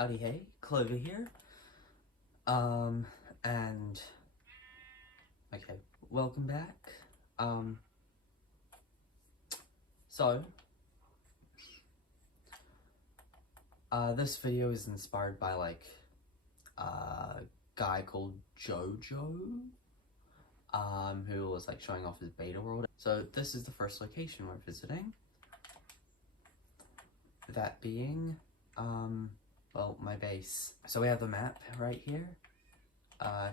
Howdy hey, Clover here. And okay, welcome back. So this video is inspired by like a guy called Jojo, who was like showing off his beta world. So this is the first location we're visiting. That being, well, my base. So we have the map right here,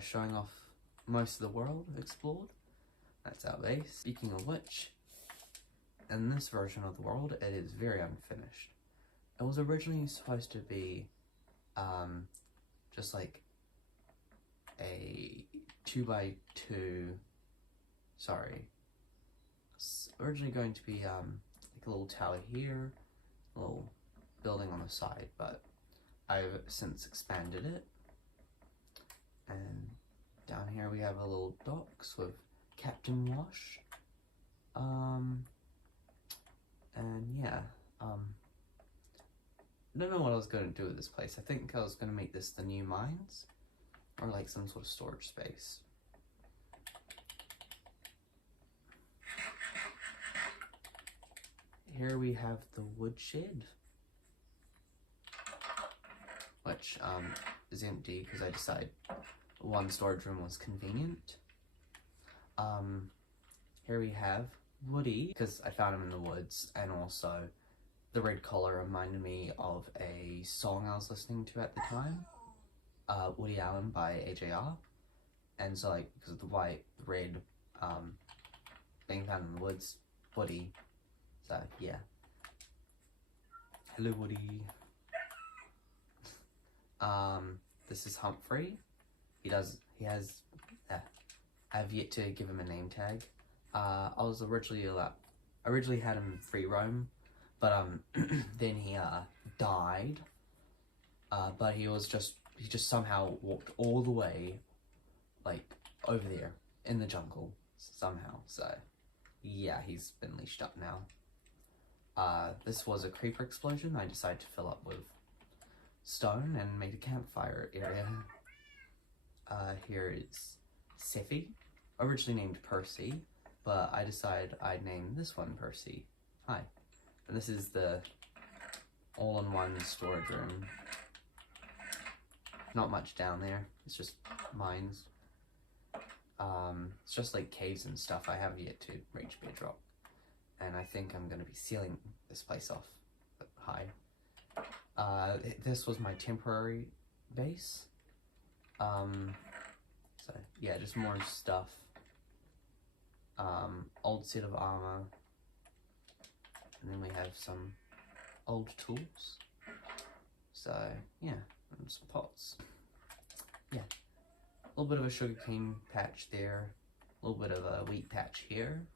showing off most of the world explored. That's our base. Speaking of which, in this version of the world, it is very unfinished. It was originally supposed to be, just like a 2x2, sorry. It's originally going to be, like a little tower here, a little building on the side, but I've since expanded it. And down here we have a little docks with Captain Wash. And yeah, I don't know what I was going to do with this place. I think I was going to make this the new mines, or like some sort of storage space. Here we have the woodshed, which is empty because I decided one storage room was convenient. Here we have Woody, because I found him in the woods, and also the red collar reminded me of a song I was listening to at the time, Woody Allen by AJR, and so like, because of the white, red, being found in the woods, Woody, so yeah. Hello Woody. This is Humphrey. I've yet to give him a name tag. I originally had him free roam, but then he died. But he just somehow walked all the way, like, over there in the jungle somehow. So yeah, he's been leashed up now. This was a creeper explosion I decided to fill up with stone and made a campfire area. Here is Seffi, originally named Percy, but I decided I'd name this one Percy. Hi. And this is the all-in-one storage room. Not much down there, it's just mines. It's just like caves and stuff. I have yet to reach bedrock, and I think I'm going to be sealing this place off high. This was my temporary base. So yeah, just more stuff. Old set of armor, and then we have some old tools. So yeah, and some pots. Yeah, a little bit of a sugarcane patch there, a little bit of a wheat patch here.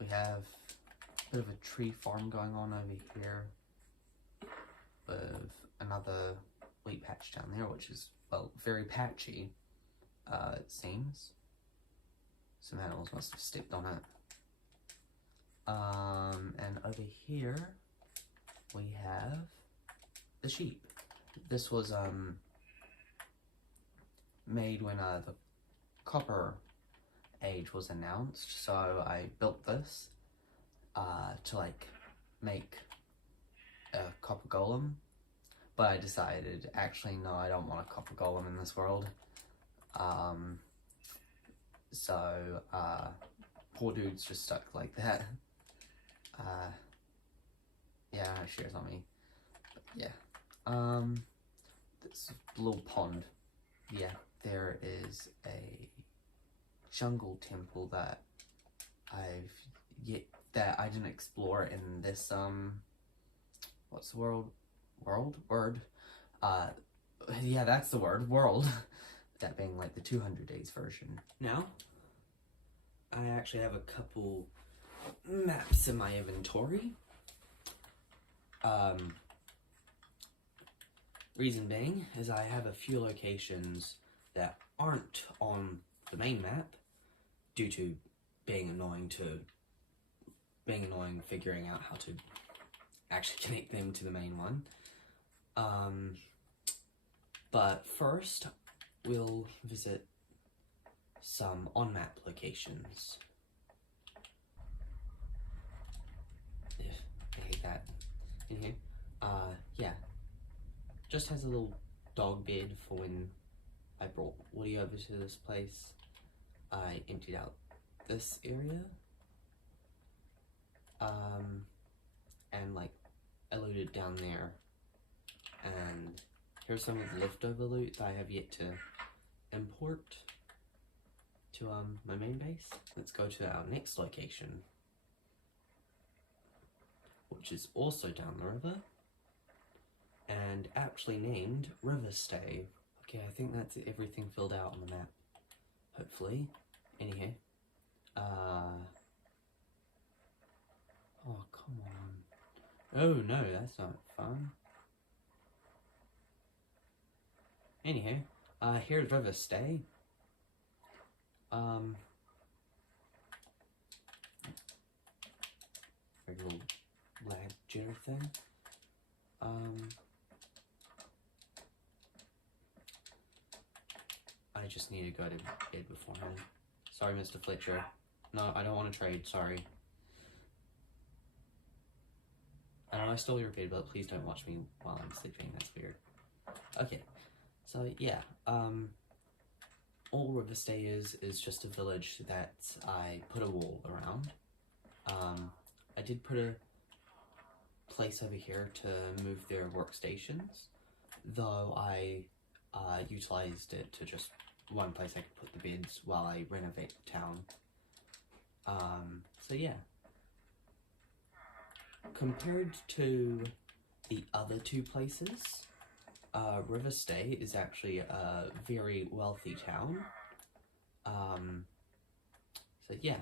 We have a bit of a tree farm going on over here, with another wheat patch down there, which is, well, very patchy, it seems. Some animals must have stepped on it. And over here, we have the sheep. This was, made when, the Copper Age was announced, so I built this, to, like, make a copper golem. But I decided, actually, no, I don't want a copper golem in this world. So, poor dude's just stuck like that. Yeah, shares on me. But yeah. This little pond. Yeah, there is a jungle temple that I didn't explore in this, what's the word? Yeah, that's the word, world. That being like the 200 days version. Now, I actually have a couple maps in my inventory. Reason being is I have a few locations that aren't on the main map due to being annoying to being annoying figuring out how to actually connect them to the main one. But first, we'll visit some on-map locations. I hate that in here. Yeah. Just has a little dog bed for when I brought Woody over to this place. I emptied out this area. And like I looted down there. And here's some of the leftover loot that I have yet to import to my main base. Let's go to our next location, which is also down the river and aptly named Riverstay. Okay, I think that's everything filled out on the map, hopefully. Anyhow, oh come on. Oh no, that's not fun. Anyhow, here's Riverstay. A little lag jitter thing. I just need to go to bed beforehand. Sorry, Mr. Fletcher. No, I don't want to trade, sorry. I know I stole your bed, but please don't watch me while I'm sleeping, that's weird. Okay, so yeah, all Riverstay is just a village that I put a wall around. I did put a place over here to move their workstations, though I utilized it to just one place I could put the beds while I renovate the town. So yeah. Compared to the other two places, Riverstay is actually a very wealthy town. So yeah,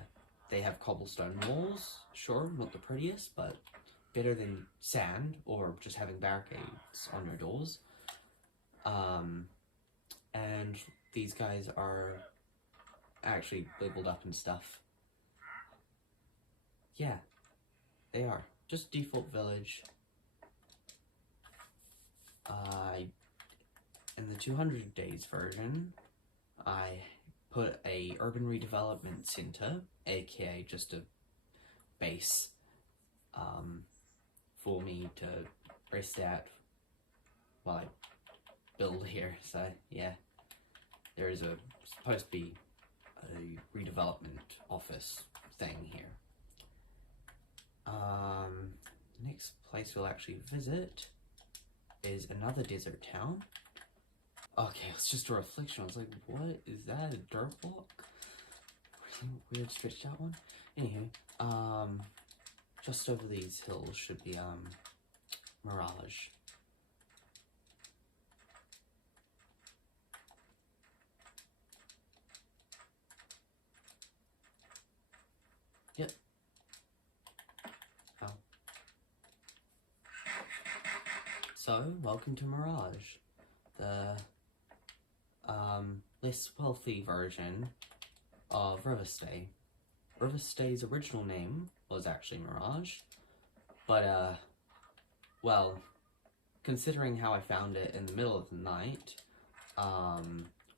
they have cobblestone walls, sure, not the prettiest, but better than sand or just having barricades on your doors. And these guys are actually labeled up and stuff. Yeah, they are. Just default village. In the 200 days version, I put a urban redevelopment center, aka just a base, for me to rest at while I build here. So yeah, there is supposed to be a redevelopment office thing here. Next place we'll actually visit is another desert town. Okay, it's just a reflection. I was like, what is that? A dirt block? Really weird stretched out one? Anywho, just over these hills should be, Mirage. Yep. Oh. So, welcome to Mirage. The, less wealthy version of Riverstay. Riverstay's original name was actually Mirage, but, well, considering how I found it in the middle of the night,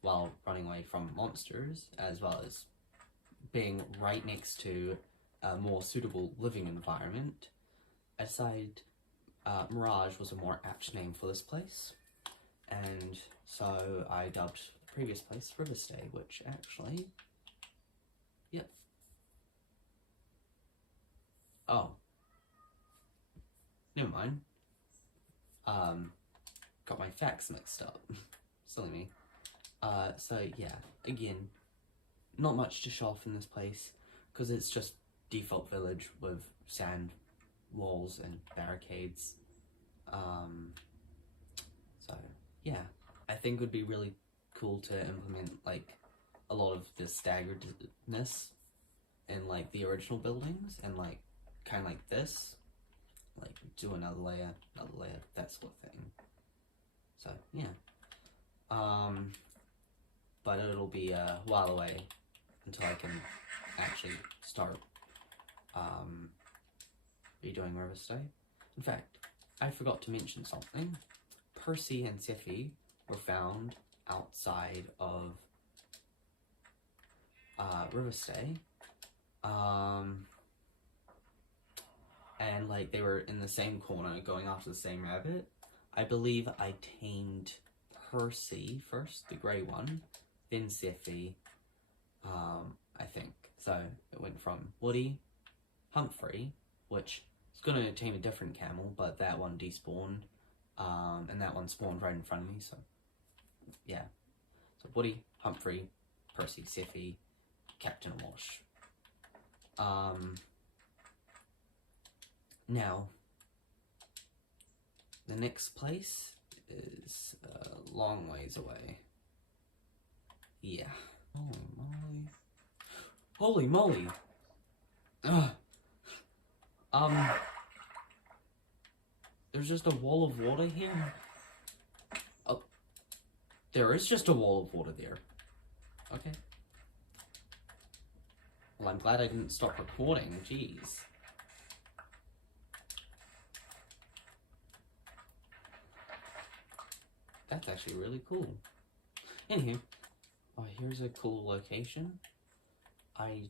while running away from monsters, as well as being right next to a more suitable living environment, I decided Mirage was a more apt name for this place, and so I dubbed the previous place Riverstay, which actually, yep. Oh. Never mind. Got my facts mixed up. Silly me. So yeah, again, not much to show off in this place, because it's just default village with sand walls and barricades. So yeah, I think it would be really cool to implement like a lot of the staggeredness in like the original buildings, and like kind of like this, like do another layer, that sort of thing. So yeah, but it'll be a while away until I can actually start redoing Riverstay. In fact, I forgot to mention something. Percy and Seffi were found outside of Riverstay. And like they were in the same corner going after the same rabbit. I believe I tamed Percy first, the grey one, then Seffi, I think. So it went from Woody, Humphrey, which is going to tame a different camel, but that one despawned, and that one spawned right in front of me, so yeah. So Woody, Humphrey, Percy, Seffi, Captain Walsh. Now, the next place is a long ways away. Yeah. Holy moly. Holy moly! Ugh. There's just a wall of water here? Oh. There is just a wall of water there. Okay. Well, I'm glad I didn't stop recording, jeez. That's actually really cool. Anywho, oh, here's a cool location. I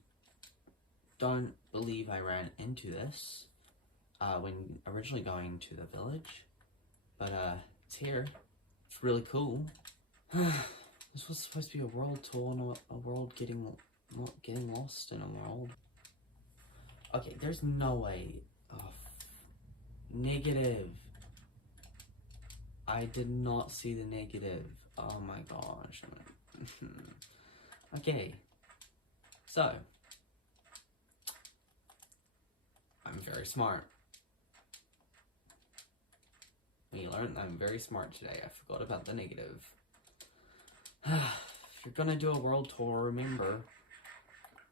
don't believe I ran into this when originally going to the village, but it's here. It's really cool. This was supposed to be a world tour, not a world not getting lost in a world. Okay, there's no way. Oh, negative. I did not see the negative. Oh my gosh. Okay. So. I'm very smart. We learned that I'm very smart today. I forgot about the negative. If you're gonna do a world tour, remember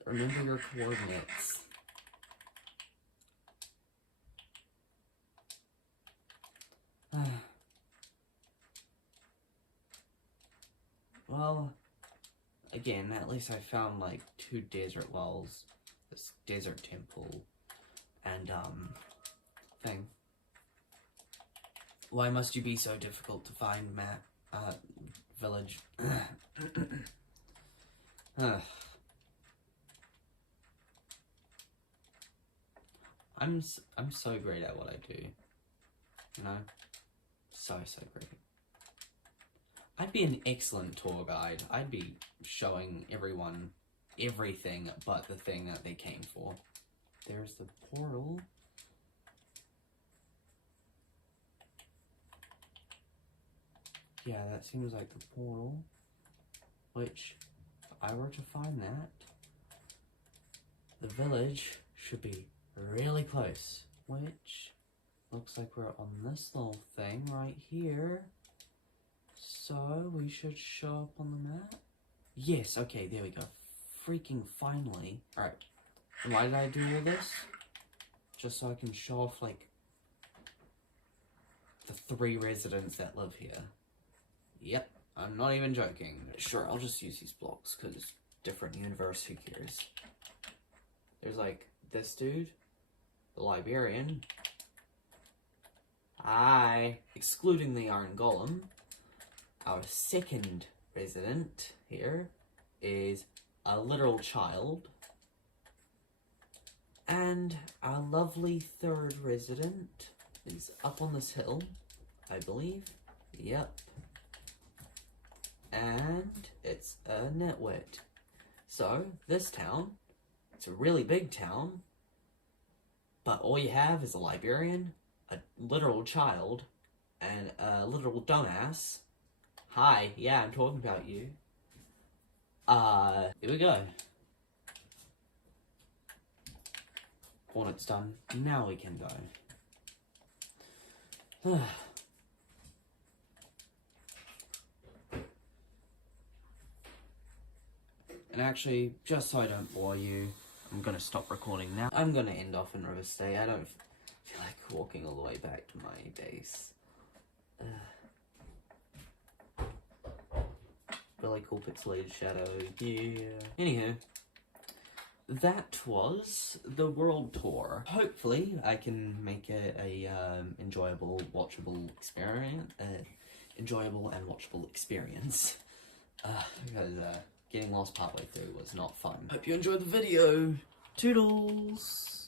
your coordinates. Well, again, at least I found like 2 desert wells, this desert temple, and thing. Why must you be so difficult to find, village? I'm so great at what I do, you know, so great. I'd be an excellent tour guide. I'd be showing everyone everything but the thing that they came for. There's the portal. Yeah, that seems like the portal. Which, if I were to find that, the village should be really close. Which, looks like we're on this little thing right here. So, we should show up on the map. Yes, okay, there we go. Freaking finally. Alright, why did I do all this? Just so I can show off, like, the 3 residents that live here. Yep, I'm not even joking. Sure, I'll just use these blocks, because different universe, who cares? There's, like, this dude, the librarian. Hi. Excluding the Iron Golem. Our second resident here is a literal child. And our lovely 3rd resident is up on this hill, I believe. Yep. And it's a Netwit. So, this town, it's a really big town, but all you have is a librarian, a literal child, and a literal dumbass. Hi, yeah, I'm talking about you. Here we go. When it's done, now we can go. And actually, just so I don't bore you, I'm gonna stop recording now. I'm gonna end off in Riverstay. I don't feel like walking all the way back to my base. Really cool pixelated shadow, yeah. Anywho, that was the world tour. Hopefully, I can make it a enjoyable, watchable experience. Enjoyable and watchable experience. Because getting lost partway through was not fun. Hope you enjoyed the video. Toodles!